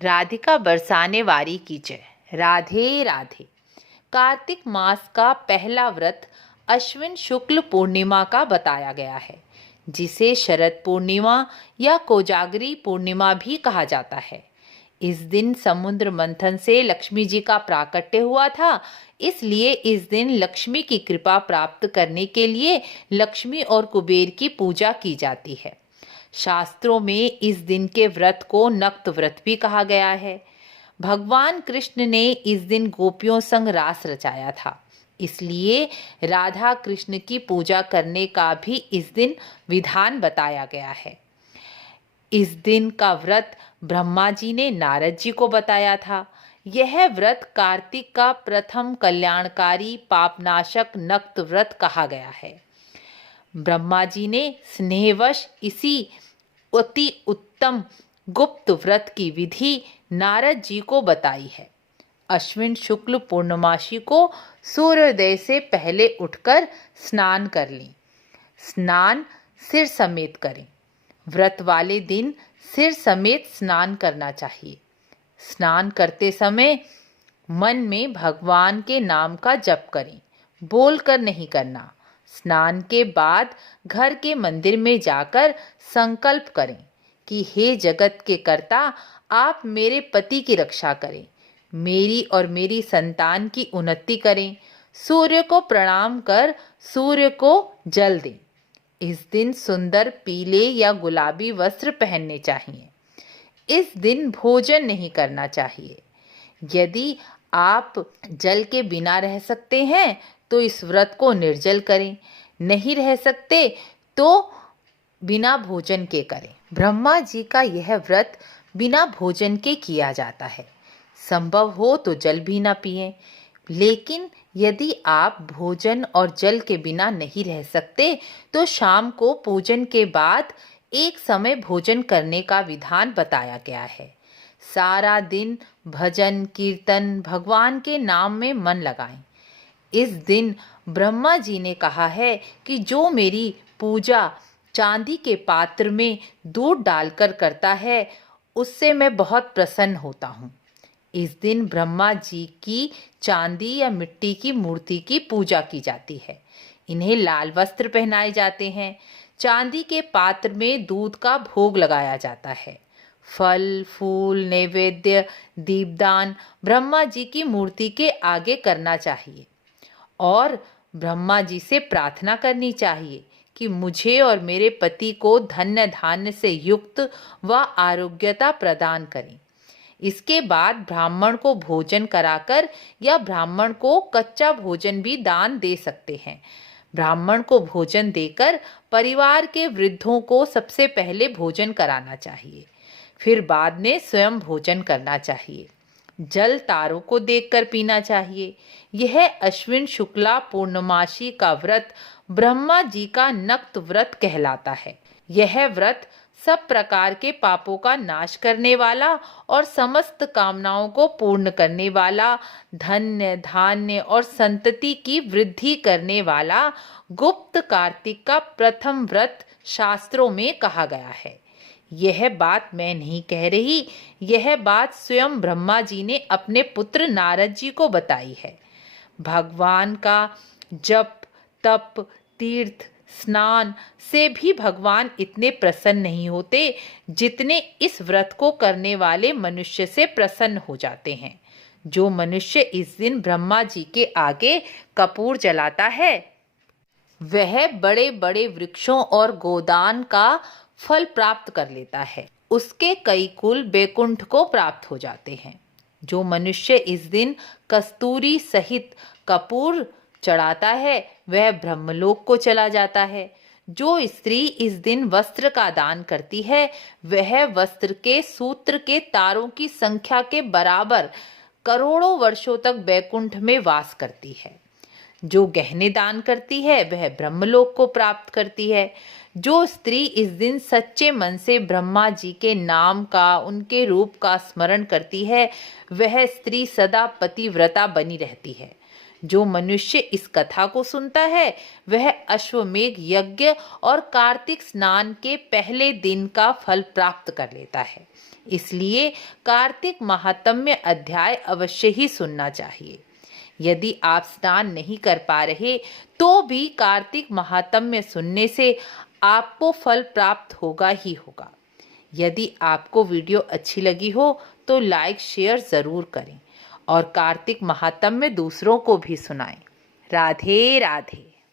राधिका बरसाने वारी की जय। राधे राधे। कार्तिक मास का पहला व्रत अश्विन शुक्ल पूर्णिमा का बताया गया है, जिसे शरद पूर्णिमा या कोजागरी पूर्णिमा भी कहा जाता है। इस दिन समुद्र मंथन से लक्ष्मी जी का प्राकट्य हुआ था, इसलिए इस दिन लक्ष्मी की कृपा प्राप्त करने के लिए लक्ष्मी और कुबेर की पूजा की जाती है। शास्त्रों में इस दिन के व्रत को नक्त व्रत भी कहा गया है। भगवान कृष्ण ने इस दिन गोपियों संग रास रचाया था, इसलिए राधा कृष्ण की पूजा करने का भी इस दिन विधान बताया गया है। इस दिन का व्रत ब्रह्मा जी ने नारद जी को बताया था। यह व्रत कार्तिक का प्रथम कल्याणकारी पापनाशक नक्त व्रत कहा गया है। ब्रह्मा जी ने स्नेहवश इसी अति उत्तम गुप्त व्रत की विधि नारद जी को बताई है। अश्विन शुक्ल पूर्णमासी को सूर्योदय से पहले उठकर स्नान कर लें। स्नान सिर समेत करें। व्रत वाले दिन सिर समेत स्नान करना चाहिए। स्नान करते समय मन में भगवान के नाम का जप करें, बोलकर नहीं करना। स्नान के बाद घर के मंदिर में जाकर संकल्प करें कि हे जगत के कर्ता, आप मेरे पति की रक्षा करें, मेरी और मेरी संतान की उन्नति करें। सूर्य को प्रणाम कर सूर्य को जल दें। इस दिन सुंदर पीले या गुलाबी वस्त्र पहनने चाहिए। इस दिन भोजन नहीं करना चाहिए। यदि आप जल के बिना रह सकते हैं तो इस व्रत को निर्जल करें, नहीं रह सकते तो बिना भोजन के करें। ब्रह्मा जी का यह व्रत बिना भोजन के किया जाता है। संभव हो तो जल भी ना पिएं। लेकिन यदि आप भोजन और जल के बिना नहीं रह सकते तो शाम को पूजन के बाद एक समय भोजन करने का विधान बताया गया है। सारा दिन भजन कीर्तन भगवान के नाम में मन लगाएं। इस दिन ब्रह्मा जी ने कहा है कि जो मेरी पूजा चांदी के पात्र में दूध डालकर करता है, उससे मैं बहुत प्रसन्न होता हूँ। इस दिन ब्रह्मा जी की चांदी या मिट्टी की मूर्ति की पूजा की जाती है। इन्हें लाल वस्त्र पहनाए जाते हैं। चांदी के पात्र में दूध का भोग लगाया जाता है। फल फूल नैवेद्य दीपदान ब्रह्मा जी की मूर्ति के आगे करना चाहिए और ब्रह्मा जी से प्रार्थना करनी चाहिए कि मुझे और मेरे पति को धन्य धान्य से युक्त व आरोग्यता प्रदान करें। इसके बाद ब्राह्मण को भोजन कराकर या ब्राह्मण को कच्चा भोजन भी दान दे सकते हैं। ब्राह्मण को भोजन देकर परिवार के वृद्धों को सबसे पहले भोजन कराना चाहिए, फिर बाद में स्वयं भोजन करना चाहिए। जल तारों को देखकर पीना चाहिए। यह अश्विन शुक्ला पूर्णमासी का व्रत ब्रह्मा जी का नक्त व्रत कहलाता है। यह व्रत सब प्रकार के पापों का नाश करने वाला और समस्त कामनाओं को पूर्ण करने वाला, धन्य धान्य और संतति की वृद्धि करने वाला गुप्त कार्तिक का प्रथम व्रत शास्त्रों में कहा गया है। यह बात मैं नहीं कह रही, यह बात स्वयं ब्रह्मा जी ने अपने पुत्र नारद जी को बताई है। भगवान का जप तप तीर्थ स्नान से भी भगवान इतने प्रसन्न नहीं होते जितने इस व्रत को करने वाले मनुष्य से प्रसन्न हो जाते हैं। जो मनुष्य इस दिन ब्रह्मा जी के आगे कपूर जलाता है, वह बड़े बड़े वृक्षों और गोदान का फल प्राप्त कर लेता है। उसके कई कुल बैकुंठ को प्राप्त हो जाते हैं। जो मनुष्य इस दिन कस्तूरी सहित कपूर चढ़ाता है, वह ब्रह्मलोक को चला जाता है। जो स्त्री इस दिन वस्त्र का दान करती है, वह वस्त्र के सूत्र के तारों की संख्या के बराबर करोड़ों वर्षों तक बैकुंठ में वास करती है। जो गहने दान करती है, वह ब्रह्मलोक को प्राप्त करती है। जो स्त्री इस दिन सच्चे मन से ब्रह्मा जी के नाम का उनके रूप का स्मरण करती है, वह स्त्री सदा पतिव्रता बनी रहती है। जो मनुष्य इस कथा को सुनता है, वह अश्वमेघ यज्ञ और कार्तिक स्नान के पहले दिन का फल प्राप्त कर लेता है। इसलिए कार्तिक महात्म्य अध्याय अवश्य ही सुनना चाहिए। यदि आप स्नान नहीं कर पा रहे तो भी कार्तिक महात्म्य सुनने से आपको फल प्राप्त होगा ही होगा। यदि आपको वीडियो अच्छी लगी हो तो लाइक शेयर ज़रूर करें और कार्तिक महात्म्य दूसरों को भी सुनाएं। राधे राधे।